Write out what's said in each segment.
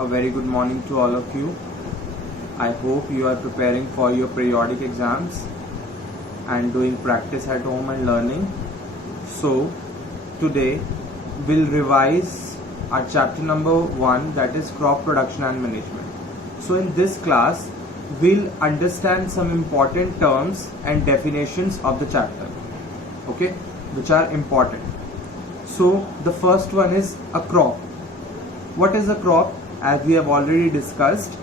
A very good morning to all of you. I hope you are preparing for your periodic exams and doing practice at home and learning. So today we'll revise our chapter number 1, that is crop production and management. So in this class we'll understand some important terms and definitions of the chapter, okay, which are important. So the first one is a crop. What is a crop? As we have already discussed,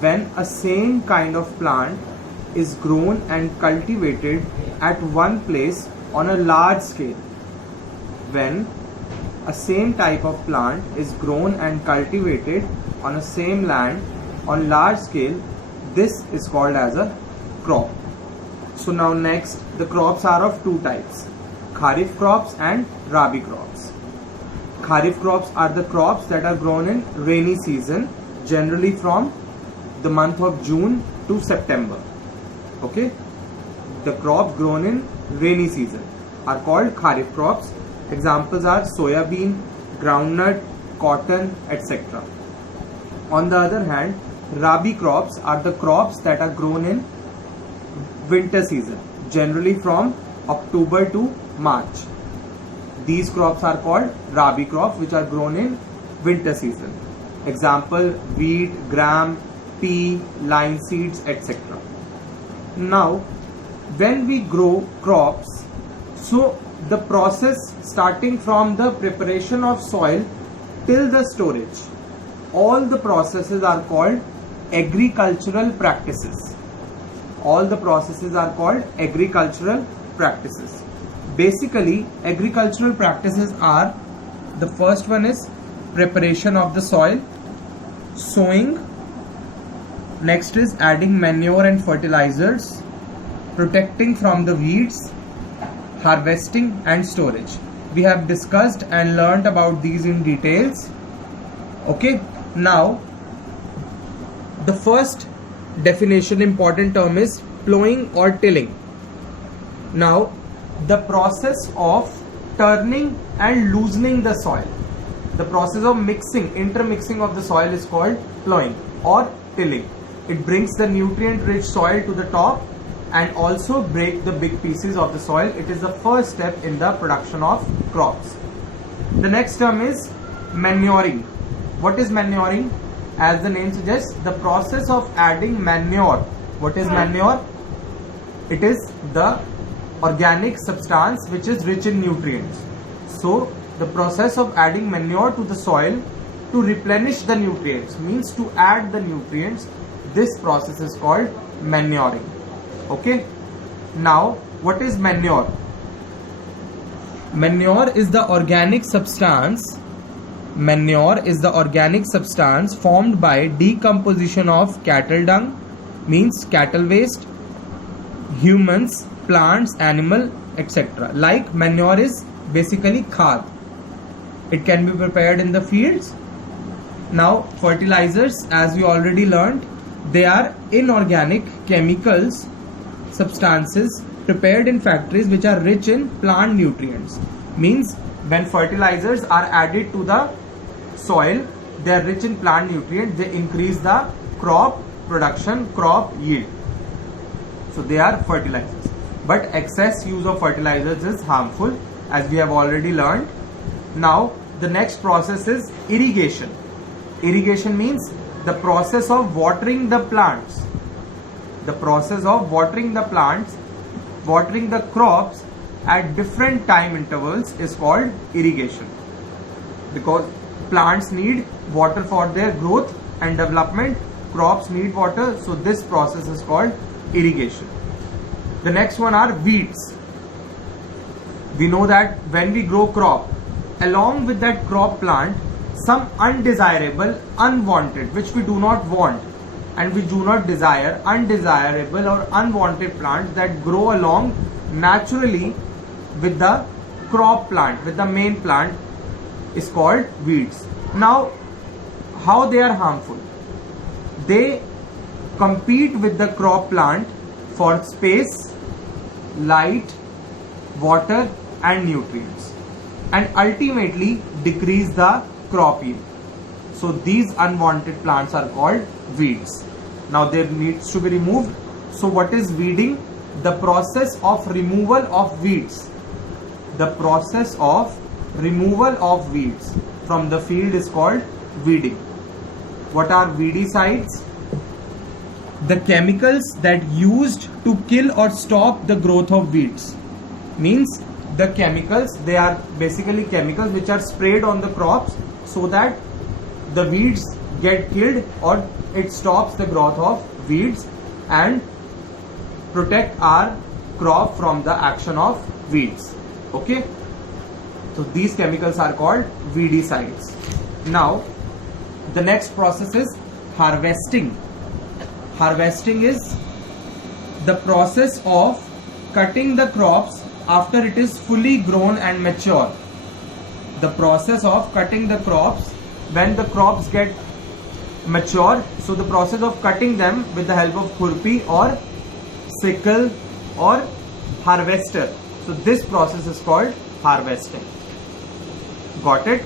when a same kind of plant is grown and cultivated at one place on a large scale. When a same type of plant is grown and cultivated on a same land on large scale, this is called as a crop. So now next, the crops are of two types: Kharif crops and Rabi crops. Kharif crops are the crops that are grown in rainy season, generally from the month of June to September. Okay, the crops grown in rainy season are called Kharif crops. Examples are soya bean, groundnut, cotton, etc. On the other hand, Rabi crops are the crops that are grown in winter season, generally from October to March. These crops are called Rabi crops, which are grown in winter season. Example: wheat, gram, pea, linseeds, etc. Now, when we grow crops, so the process starting from the preparation of soil till the storage, all the processes are called agricultural practices. All the processes are called agricultural practices. Basically, agricultural practices are: the first one is preparation of the soil, sowing, next is adding manure and fertilizers, protecting from the weeds, harvesting and storage. We have discussed and learnt about these in details. Okay, now the first definition, important term, is plowing or tilling. Now, the process of turning and loosening the soil, the process of intermixing of the soil is called plowing or tilling. It brings the nutrient rich soil to the top and also break the big pieces of the soil. It is the first step in the production of crops. The next term is manuring. What is manuring? As the name suggests, the process of adding manure. What is manure? It is the organic substance which is rich in nutrients. So the process of adding manure to the soil to replenish the nutrients, means to add the nutrients, this process is called manuring. Okay, now what is manure? Manure is the organic substance formed by decomposition of cattle dung, means cattle waste, humans, plants, animal, etc. Like manure is basically khad. It can be prepared in the fields. Now fertilizers, as we already learned, they are inorganic chemicals, substances prepared in factories which are rich in plant nutrients. Means when fertilizers are added to the soil, they are rich in plant nutrients, they increase the crop production, crop yield. So they are fertilizers. But excess use of fertilizers is harmful, as we have already learned. Now the next process is irrigation. Irrigation means the process of watering the plants. The process of watering the plants, watering the crops at different time intervals is called irrigation. Because plants need water for their growth and development, crops need water, so this process is called irrigation. The next one are weeds. We know that when we grow crop, along with that crop plant, some undesirable, unwanted, which we do not want and we do not desire, undesirable or unwanted plants that grow along naturally with the crop plant, with the main plant, is called weeds. Now, how they are harmful? They compete with the crop plant for space, light, water and nutrients, and ultimately decrease the crop yield. So these unwanted plants are called weeds. Now they needs to be removed. So what is weeding? The process of removal of weeds. The process of removal of weeds from the field is called weeding. What are weedicides? The chemicals that used to kill or stop the growth of weeds. Means the chemicals, they are basically chemicals which are sprayed on the crops so that the weeds get killed or it stops the growth of weeds and protect our crop from the action of weeds. Okay, so these chemicals are called weedicides. Now the next process is harvesting. Harvesting is the process of cutting the crops after it is fully grown and mature. The process of cutting the crops when the crops get mature. So the process of cutting them with the help of khurpi or sickle or harvester. So this process is called harvesting. Got it?